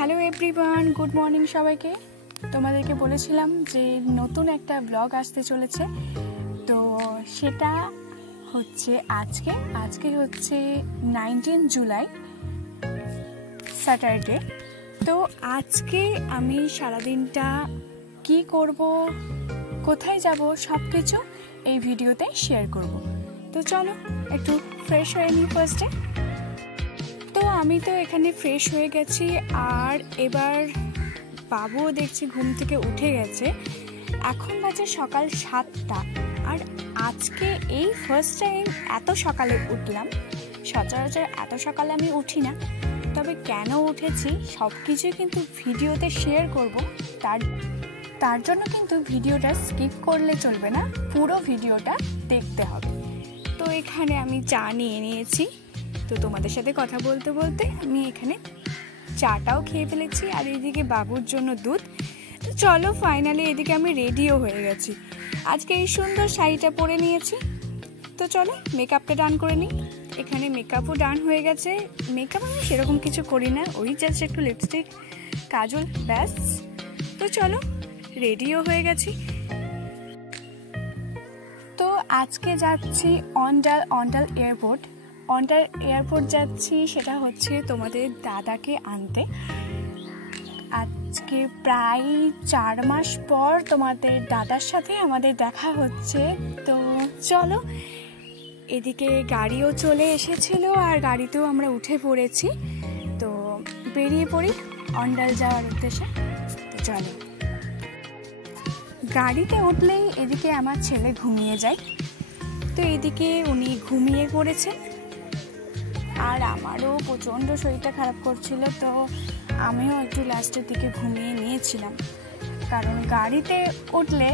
Hello everyone, good morning সবাইকে। তোমাদেরকে বলেছিলাম যে নতুন একটা ব্লগ আসতে চলেছে, তো সেটা হচ্ছে আজকে হচ্ছে 19 জুলাই, স্যাটারডে। তো আজকে আমি সারাদিনটা কি করব, কোথায় যাব, সব কিছু এই ভিডিওতে শেয়ার করব। তো চলো একটু ফ্রেশ হয়ে নিই ফার্স্টে। তো আমি তো এখানে ফ্রেশ হয়ে গেছি, আর এবার বাবুও দেখছি ঘুম থেকে উঠে গেছে। এখন বাজে সকাল 7টা, আর আজকে এই ফার্স্ট টাইম এত সকালে উঠলাম। সচরাচর এত সকালে আমি উঠি না, তবে কেন উঠেছি সব কিছুই কিন্তু ভিডিওতে শেয়ার করব। তার জন্য কিন্তু ভিডিওটা স্কিপ করলে চলবে না, পুরো ভিডিওটা দেখতে হবে। তো এখানে আমি চা নিয়ে নিয়েছি, তো তোমাদের সাথে কথা বলতে বলতে আমি এখানে চাটাও খেয়ে ফেলেছি, আর এদিকে বাবুর জন্য দুধ। তো চলো ফাইনালি এদিকে আমি রেডিও হয়ে গেছি। আজকে এই সুন্দর শাড়িটা পরে নিয়েছি। তো চলো মেকআপটা ডান করে নিই। এখানে মেকআপও ডান হয়ে গেছে। মেকআপ আমি সেরকম কিছু করি না, ওই জাস্ট একটু লিপস্টিক, কাজল, ব্যাস। তো চলো রেডিও হয়ে গেছি। তো আজকে যাচ্ছি অন্ডাল এয়ারপোর্ট যাচ্ছি, সেটা হচ্ছে তোমাদের দাদাকে আনতে। আজকে প্রায় 4 মাস পর তোমাদের দাদার সাথে আমাদের দেখা হচ্ছে। তো চলো, এদিকে গাড়িও চলে এসেছিল, আর গাড়িতেও আমরা উঠে পড়েছি। তো বেরিয়ে পড়ি অন্ডাল যাওয়ার উদ্দেশ্যে। তো চলো, গাড়িতে উঠলেই এদিকে আমার ছেলে ঘুমিয়ে যায়। তো এদিকে উনি ঘুমিয়ে পড়েছেন, আর আমারও প্রচণ্ড শরীরটা খারাপ করছিল, তো আমিও একটু লাস্টের দিকে ঘুমিয়ে নিয়েছিলাম। কারণ গাড়িতে উঠলে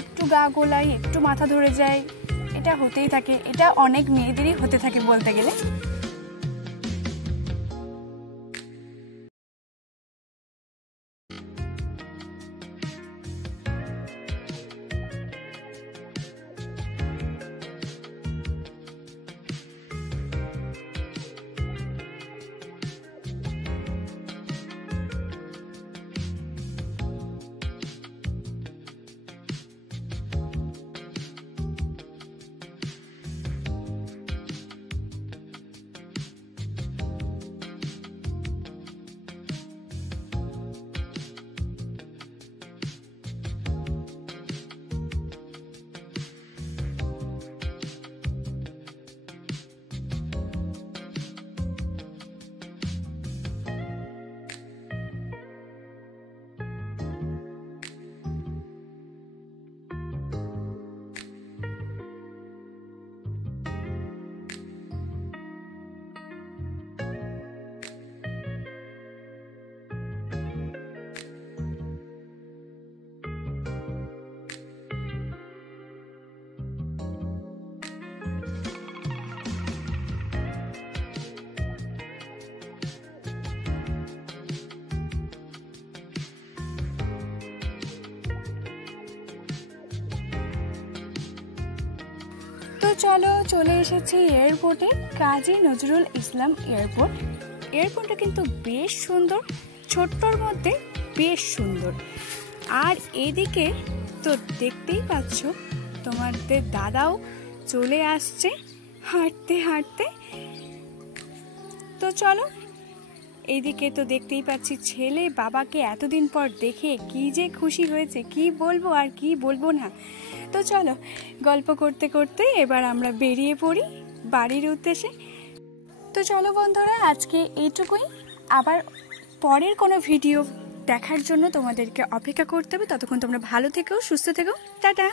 একটু গা গোলাই, একটু মাথা ধরে যায়, এটা হতেই থাকে। এটা অনেক মেয়েদেরই হতে থাকে বলতে গেলে। তো চলো, চলে এসেছি এয়ারপোর্টে, কাজী নজরুল ইসলাম এয়ারপোর্টটা কিন্তু বেশ সুন্দর, ছোট্টর মধ্যে বেশ সুন্দর। আর এদিকে তো দেখতেই পাচ্ছ তোমাদের দাদাও চলে আসছে হাঁটতে হাঁটতে। তো চলো, এইদিকে তো দেখতেই পাচ্ছি ছেলে বাবাকে এতদিন পর দেখে কি যে খুশি হয়েছে, কি বলবো আর কি বলবো না। তো চলো, গল্প করতে করতে এবার আমরা বেরিয়ে পড়ি বাড়ির উদ্দেশ্যে। তো চলো বন্ধুরা, আজকে এইটুকুই। আবার পরের কোনো ভিডিও দেখার জন্য তোমাদেরকে অপেক্ষা করতে হবে। ততক্ষণ তোমরা ভালো থেকো, সুস্থ থেকো, টাটা।